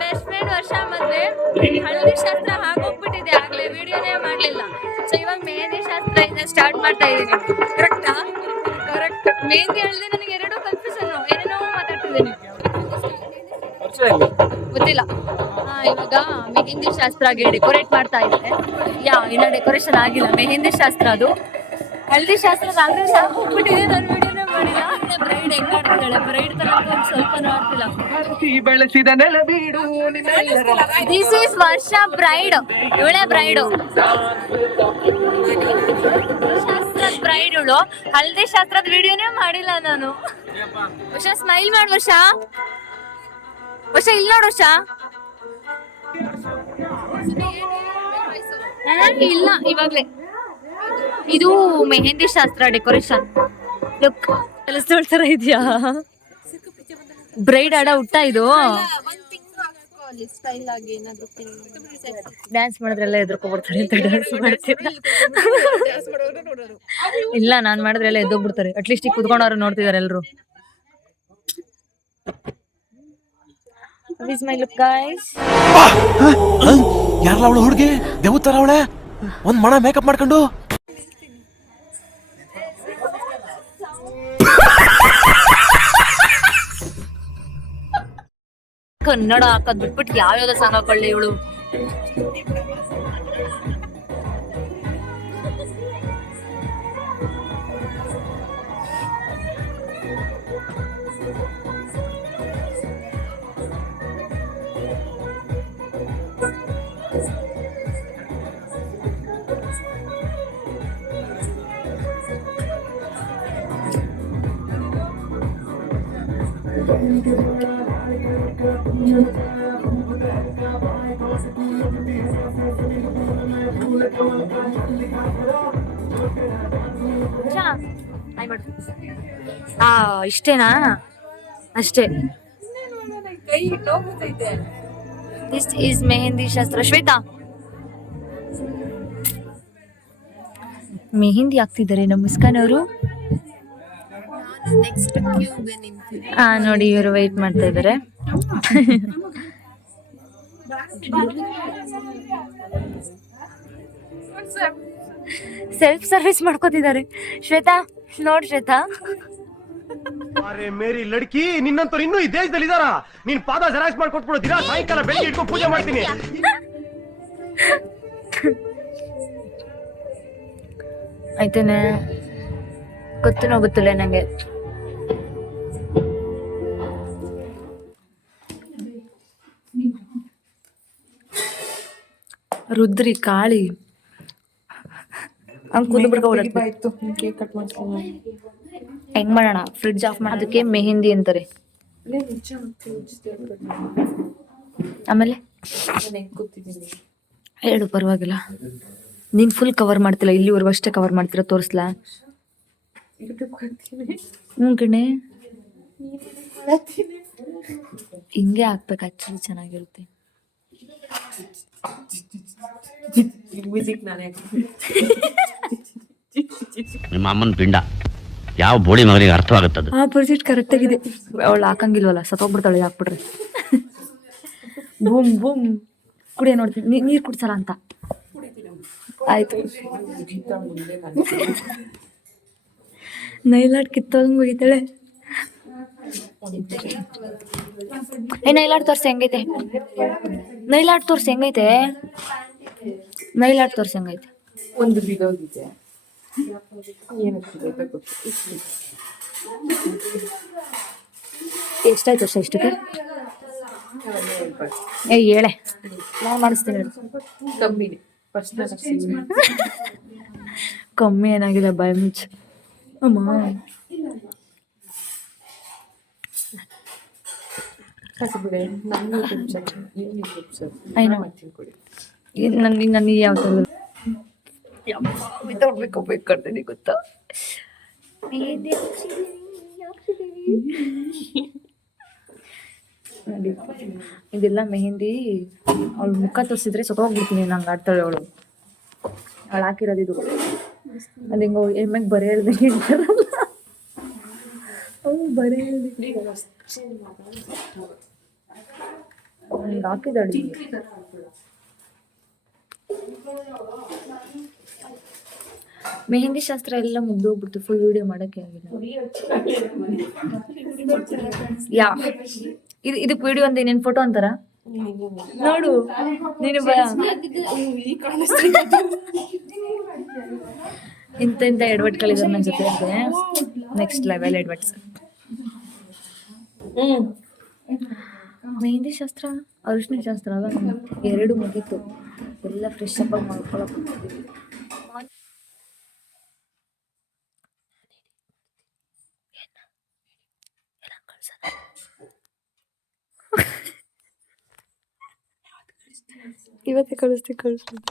Best friend ವರ್ಷ ಮದ್ವೆ ಹಳದಿ ಶಾಸ್ತ್ರ ಆಗೋಗ್ಬಿಟ್ಟಿದೆ, ಆಗ್ಲೇ ವಿಡಿಯೋನೇ ಮಾಡ್ಲಿಲ್ಲ. ಸೊ ಇವಾಗ ಮೆಹಂದಿ ಶಾಸ್ತ್ರ ಇಂದ ಸ್ಟಾರ್ಟ್ ಮಾಡ್ತಾ ಇದೀನಿ. ಕರೆಕ್ಟಾ? ಕರೆಕ್ಟ್. ಮೆಹಂದಿ ಹೇಳಿದ್ರೆ ನನಗೆ ಎರಡೂ ಕನ್ಫ್ಯೂಷನ್, ಏನೇನೋ ಮಾತಾಡ್ತಿದ್ದೀನಿ, ಗೊತ್ತಿಲ್ಲ. ಇವಾಗ ಮೆಹಂದಿ ಶಾಸ್ತ್ರ ಆಗಿ ಡೆಕೋರೇಟ್ ಮಾಡ್ತಾ ಇದ್ದಾರೆ. ಇನ್ನ ಡೆಕೋರೇಷನ್ ಆಗಿಲ್ಲ, ಮೆಹಂದಿ ಶಾಸ್ತ್ರ ಅದು. ಹಳದಿ ಶಾಸ್ತ್ರ ಆದ್ರೆ ಹೋಗ್ಬಿಟ್ಟಿದೆ, ನಾನು ವಿಡಿಯೋನೇ ಮಾಡಿಲ್ಲ. ಬ್ರೈಡ್ ಹೆಂಗ್ ಆಡ್ತಿದ್ದಾಳೆ, ಬ್ರೈಡ್ ತರ ಸ್ವಲ್ಪ ಆಡ್ತಿಲ್ಲ. ದಿಸ್ ಈಸ್ ವರ್ಷ ಬ್ರೈಡ್, ಇವಳೆ ಬ್ರೈಡು, ಶಾಸ್ತ್ರದ ಬ್ರೈಡ್ ಇವಳು. ಹಳದಿ ಶಾಸ್ತ್ರದ ವಿಡಿಯೋನೇ ಮಾಡಿಲ್ಲ ನಾನು. ವರ್ಷ ಸ್ಮೈಲ್ ಮಾಡು, ವರ್ಷ ವರ್ಷ ಇಲ್ಲಿ ನೋಡು, ವರ್ಷ ಇಲ್ಲ ಇವಾಗ್ಲೇ. ಇದು ಮೆಹಂದಿ ಶಾಸ್ತ್ರ ಡೆಕೋರೇಷನ್. ಲುಕ್ ಕೆಲಸದೊಳ ತರ ಇದೆಯಾ? ಬ್ರೈಡ್ ಆಡ ಹುಟ್ಟ ಇದು. ಡ್ಯಾನ್ಸ್ ಮಾಡಿದ್ರೆಲ್ಲ ಎದ್ರಕೊಬಿಡ್ತಾರೆ ಅಂತ ಡ್ಯಾನ್ಸ್ ಮಾಡ್ತಿಲ್ಲ. ಇಲ್ಲ ನಾನ್ ಮಾಡಿದ್ರೆಲ್ಲ ಎದ್ದೋಗ್ಬಿಡ್ತಾರೆ. ಅಟ್ಲೀಸ್ಟ್ ಈಗ ಕುತ್ಕೊಂಡವ್ರು ನೋಡ್ತಿದಾರೆ ಎಲ್ರು. This is my look, guys. ಯಾರಲ್ಲ ಅವಳು ಹುಡುಗಿ? ದೇವತರ ಅವಳೆ, ಒಂದ್ ಮಣ ಮೇಕಪ್ ಮಾಡ್ಕೊಂಡು. ಕನ್ನಡ ಹಾಕೋದ್ ಬಿಟ್ಬಿಟ್ಟು ಯಾವ್ಯಾವ್ದ ಸಾಂಗ್ ಹಾಕೊಳ್ಳಿ ಇವಳು. ಇಷ್ಟೇನಾ? ಅಷ್ಟೇ. ದಿಸ್ ಈಸ್ ಮೆಹಂದಿ ಶಾಸ್ತ್ರ. ಶ್ವೇತಾ ಮೆಹಂದಿ ಹಾಕ್ತಿದ್ದಾರೆ ನಮ್ಮ ಮುಸ್ಕಾನ್ ಅವರು. ನೋಡಿ ಇವರು ವೆಯ್ಟ್ ಮಾಡ್ತಾ ಇದ್ದಾರೆ. Self service ಮಾಡ್ಕೋತಿದ್ದಾರೆ. ಶ್ವೇತಾ ನೋಡ್ ಶ್ವೇತಾ, ಅರೆ ಮೇರಿ ಲಡ್ಕಿ, ನಿನ್ನಂತವ್ರು ಇನ್ನೂ ಈ ದೇಶದಲ್ಲಿ ಇದಾರ? ನೀನ್ ಪಾದ ಜೆರಾಕ್ಸ್ ಮಾಡ್ಕೊಟ್ಬಿಡು, ದಿನ ಸಾಯಂಕಾಲ ಬೆಳಿಗ್ಗೆ ಇಟ್ಕೊಂಡು ಪೂಜೆ ಮಾಡ್ತೀನಿ. ಆಯ್ತೇನೆ, ಗೊತ್ತೇನೋ ಗೊತ್ತಿಲ್ಲ ನಂಗೆ. ರುದ್ರಿ ಕಾಳಿ ಹೆಂಗ್ ಮಾಡೋಣ? ಫ್ರಿಡ್ಜ್ ಆಫ್ ಮಾಡೋದಕ್ಕೆ ಮೆಹಂದಿ ಅಂತಾರೆ. ಆಮೇಲೆ ಹೇಳು, ಪರವಾಗಿಲ್ಲ. ನೀನ್ ಫುಲ್ ಕವರ್ ಮಾಡ್ತಿಲ್ಲ, ಇಲ್ಲಿವರೆಗೂ ಅಷ್ಟೇ ಕವರ್ ಮಾಡ್ತೀರಾ, ತೋರಿಸ್ಲಾ? ಕಣೆ ಹಿಂಗೆ ಹಾಕ್ಬೇಕು, ಆಕ್ಚುಲಿ ಚೆನ್ನಾಗಿರುತ್ತೆ. ನಿಮ್ಮ ಅಮ್ಮನ ಪಿಂಡ ಯಾವ ಬೋಳಿ ಮಗನಿಗೆ ಅರ್ಥವಾಗುತ್ತದೆ. ಆಪೋಸಿಟ್ ಕರೆಕ್ಟ್ ಆಗಿದೆ. ಅವಳು ಹಾಕಂಗಿಲ್ವಲ್ಲ, ಸತ್ತೋಗ್ಬಿಡ್ತಾಳೆ ಹಾಕ್ಬಿಟ್ರೆ. ಬೂಮ್ ಬೂಮ್ ಕುಡಿಯ ನೋಡ್ತೀನಿ, ನೀರ್ ಕುಡ್ಸಲ್ಲ ಅಂತ. ಆಯ್ತು, ನೈಲಾಟ್ ಕಿತ್ತೋದಂಗ್ ಹೋಗಿದ್ದಾಳೆ. ನೈಲಾಟ್ ತೋರ್ಸಿ ಹೆಂಗೈತೆ, ನೈಲಾಟ್ ತೋರ್ಸಿ ಹೆಂಗೈತೆ, ನೈಲಾಟ್ ತೋರ್ಸಿ ಹೆಂಗೈತೆ. ಒಂದು ಬಿದೋಗಿದೆ, ಎಷ್ಟಾಯ್ತು ವರ್ಷ ಇಷ್ಟಕ್ಕೆ? ಹೇಳೆ, ನಾವು ಮಾಡಿಸ್ತೀನಿ. ಕಮ್ಮಿನೇ, ಕಮ್ಮಿ ಏನಾಗಿದೆ, ಬಾಯ್ ಮುಚ್ಚ ಅಮ್ಮ. ನನಗೆ ಯಾವ ಥರ ಗೊತ್ತಾ? ಇದೆಲ್ಲ ಮೆಹಂದಿ. ಅವಳು ಮುಖ ತೋರಿಸಿದ್ರೆ ಸತ್ತೋಗ್ಬಿಡ್ತೀನಿ, ನಂಗೆ ಆಡ್ತಾಳೆ ಅವಳು. ಅವಳು ಹಾಕಿರೋದು ಇದು. ಅದು ಹಿಂಗೋ ಎಮ್ಮೆಗೆ ಬರೆ ಹೇಳ್ದಂಗೆ ಇರ್ತಾರಲ್ಲ, ಬರೀ ಹಾಕಿದಾಳಿ. ಮೆಹಂದಿ ಶಾಸ್ತ್ರ ಎಲ್ಲ ಮುಗ್ದೋಗ್ಬಿಡ್ತು, ಫುಲ್ ವಿಡಿಯೋ ಮಾಡಕ್ಕೆ ಆಗಿಲ್ಲ. ಯಾ ಇದಕ್ಕೆ ವಿಡಿಯೋ ಅಂತ ಏನೇನು ಫೋಟೋ ಅಂತಾರ ನೋಡು ನೀನು ಭಯ. ಇಂಥ ಎಡವಟ್ಗಳಿದ್ದಾರೆ ನನ್ನ ಜೊತೆ ಇರುತ್ತೆ. Next level ಎಡವಟ್ಸ್. ಮೆಹಂದಿ ಶಾಸ್ತ್ರ, ಅರಿಶಿನ ಶಾಸ್ತ್ರ ಅಲ್ಲ, ಎರಡು ಮುಗೀತು. ಎಲ್ಲ ಫ್ರೆಶ್ ಅಪ್ ಆಗಿ ಮಾಡ್ಕೊಳಕ್ ಹೋಗ್ತಿದ್ದೀವಿ. ಇವತ್ತೇ ಕಳಿಸ್ತೀನಿ.